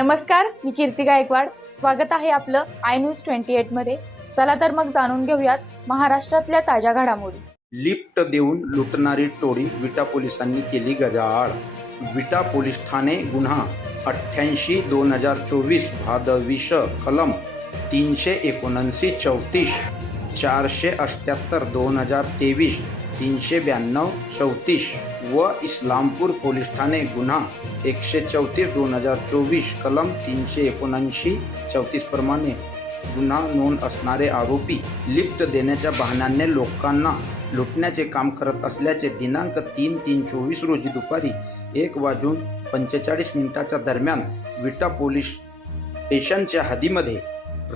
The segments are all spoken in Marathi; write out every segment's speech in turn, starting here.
नमस्कार मी कीर्ती गायकवाड. स्वागत आहे आपलं आय न्यूज ट्वेंटी एटमध्ये चला तर मग जाणून घेऊयात महाराष्ट्रातल्या ताज्या घडामोडी. लिफ्ट देऊन लुटणारी टोळी विटा पोलिसांनी केली गजाआड. विटा पोलीस ठाणे गुन्हा. अठ्ठ्याऐंशी दोन हजार चोवीस भादविष कलम तीनशे एकोणऐंशी चौतीस. चारशे अठ्ठ्याहत्तर दोन हजार तेवीस तीनशे ब्याण्णव चौतीस व इस्लामपूर पोलीस ठाणे गुन्हा एकशे चौतीस दोन हजार चोवीस कलम तीनशे एकोणऐंशी चौतीसप्रमाणे गुन्हा नोंद असणारे आरोपी लिप्त देण्याच्या बहाण्याने लोकांना लुटण्याचे काम करत असल्याचे दिनांक तीन तीन चोवीस रोजी दुपारी एक वाजून पंचेचाळीस मिनिटाच्या दरम्यान विटा पोलीस स्टेशनच्या हदीमध्ये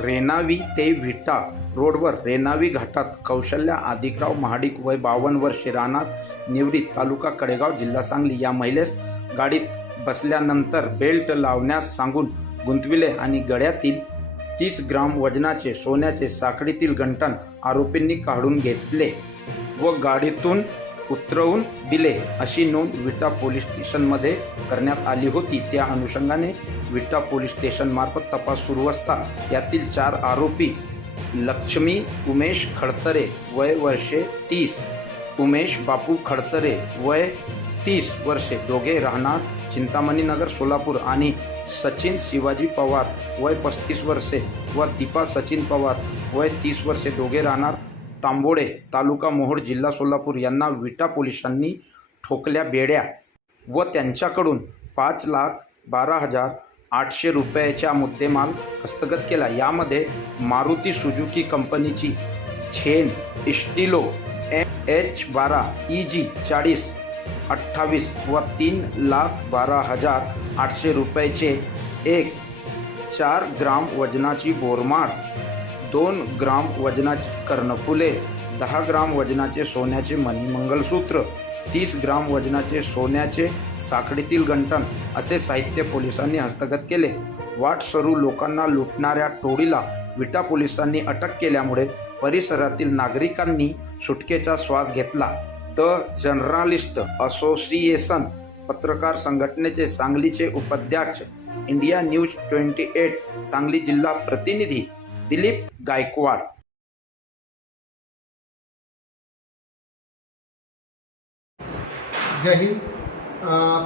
रेनावी ते विटा रोडवर रेनावी घाटात कौशल्या आदिकराव महाडिक वय बावन्न वर्षे राहणार निवडी तालुका कडेगाव जिल्हा सांगली. या महिलेस गाडीत बसल्यानंतर बेल्ट लावण्यास सांगून गुंतविले आणि गळ्यातील तीस ग्राम वजनाचे सोन्याचे साखळीतील गंटन आरोपींनी काढून घेतले व गाडीतून उतरवून दिले अशी नोंद विटा पोलीस स्टेशनमध्ये करण्यात आली होती. त्या अनुषंगाने विटा पोलीस स्टेशनमार्फत तपास सुरू असता यातील चार आरोपी लक्ष्मी उमेश खडतरे वय वर्षे तीस. उमेश बापू खडतरे वय तीस वर्षे. दोघे राहणार चिंतामणी नगर सोलापूर आणि सचिन शिवाजी पवार वय पस्तीस वर्षे व दीपा सचिन पवार वय तीस वर्षे. दोघे राहणार तांबोडे तालुका मोहोळ जिल्हा सोलापूर यांना विटा पोलिसांनी ठोकल्या बेड्या व त्यांच्याकडून पाच लाख बारा हजार आठशे रुपयाच्या मुद्देमाल हस्तगत केला. यामध्ये मारुती सुजुकी कंपनीची झेन इस्टिलो एच बारा ई जी चाळीस अठ्ठावीस व तीन लाख बारा हजार आठशे रुपयाचे एक चार ग्राम वजनाची बोरमाळ दोन ग्राम वजनाची कर्णफुले दहा ग्राम वजनाचे सोन्याचे मणिमंगलसूत्र तीस ग्राम वजनाचे सोन्याचे साखळीतील गंटन असे साहित्य पोलिसांनी हस्तगत केले. वाट सरू लोकांना लुटणाऱ्या टोळीला विटा पोलिसांनी अटक केल्यामुळे परिसरातील नागरिकांनी सुटकेचा श्वास घेतला. द जर्नालिस्ट असोसिएशन पत्रकार संघटनेचे सांगलीचे उपाध्यक्ष India news twenty eight Sangli जिल्हा प्रतिनिधी दिलीप गायकवाड. जय हिंद.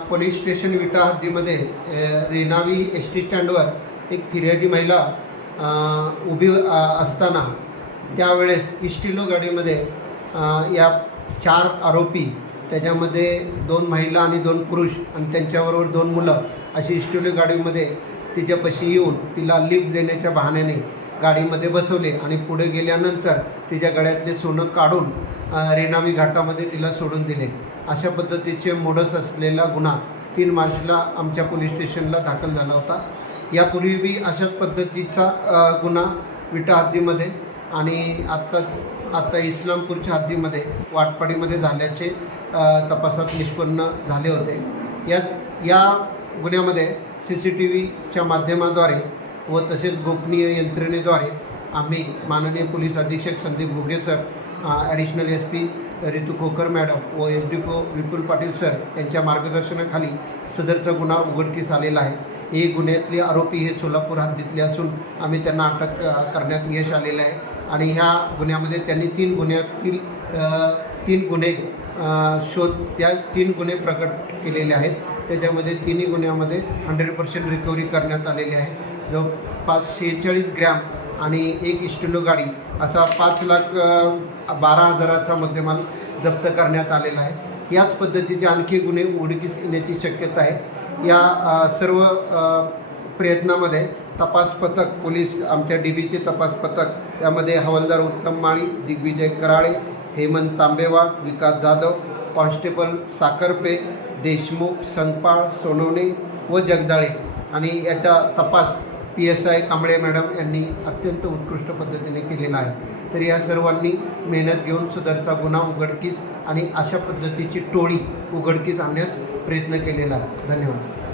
पोलीस स्टेशन विटा हद्दीमध्ये रेनावी एस टी स्टँडवर एक फिर्यादी महिला उभी असताना त्यावेळेस इस्टिलो गाडीमध्ये या चार आरोपी त्याच्यामध्ये दोन महिला आणि दोन पुरुष आणि त्यांच्याबरोबर दोन मुलं अशी इस्टिलो गाडीमध्ये तिच्यापाशी येऊन तिला लिफ्ट देण्याच्या बहाण्याने गाडीमध्ये बसवले आणि पुढे गेल्यानंतर तिच्या गळ्यातले सोनं काढून अ, रेनावी घाटामध्ये तिला सोडून दिले. अशा पद्धतीचे मोडस असलेला गुन्हा तीन मार्चला आमच्या पोलीस स्टेशनला दाखल झाला होता. यापूर्वी बी अशाच पद्धतीचा गुन्हा विटा हद्दीमध्ये आणि आत्ता आत्ता इस्लामपूरच्या हद्दीमध्ये वाटपाडीमध्ये झाल्याचे तपासात निष्पन्न झाले होते. या या गुन्ह्यामध्ये सी सी टी व्हीच्या माध्यमाद्वारे व तसेच गोपनीय यंत्रणेद्वारे आम्ही माननीय पोलीस अधीक्षक Sandeep Ghuge sir additional S P Ritu Khokar madam व S D P O Vipul Patil sir यांच्या मार्गदर्शनाखाली सदरचा गुन्हा उघडकीस आलेला आहे. हे गुन्ह्यातले आरोपी हे सोलापूर हद्दीतले असून आम्ही त्यांना अटक करण्यात यश आलेलं आहे. आणि ह्या गुन्ह्यामध्ये त्यांनी तीन गुन्ह्यातील तीन गुन्हे शोध त्या तीन गुन्हे प्रकट केलेले आहेत. त्याच्यामध्ये तिन्ही गुन्ह्यामध्ये हंड्रेड पर्सेंट रिकव्हरी करण्यात आलेली आहे. जवळपास शेहेचाळीस ग्रॅम आणि एक इस्टिलो गाडी असा पाच लाख बारा हजाराचा मुद्देमाल जप्त करण्यात आलेला आहे. याच पद्धतीचे आणखी गुन्हे उघडकीस येण्याची शक्यता आहे. या सर्व प्रयत्नामध्ये तपास पथक पोलीस आमच्या डी बीचे तपास पथक यामध्ये हवालदार उत्तम माळी दिग्विजय कराळे हेमंत तांबेवा विकास जाधव कॉन्स्टेबल साखरपे देशमुख संगपाळ सोनवणे व जगदाळे आणि याचा तपास P S I Kamble madam यांनी अत्यंत उत्कृष्ट पद्धतीने केलेला आहे. तर या सर्वांनी मेहनत घेऊन सदरचा गुन्हा उघडकीस आणि अशा पद्धतीची टोळी उघडकीस आणण्यास प्रयत्न केलेला आहे. धन्यवाद.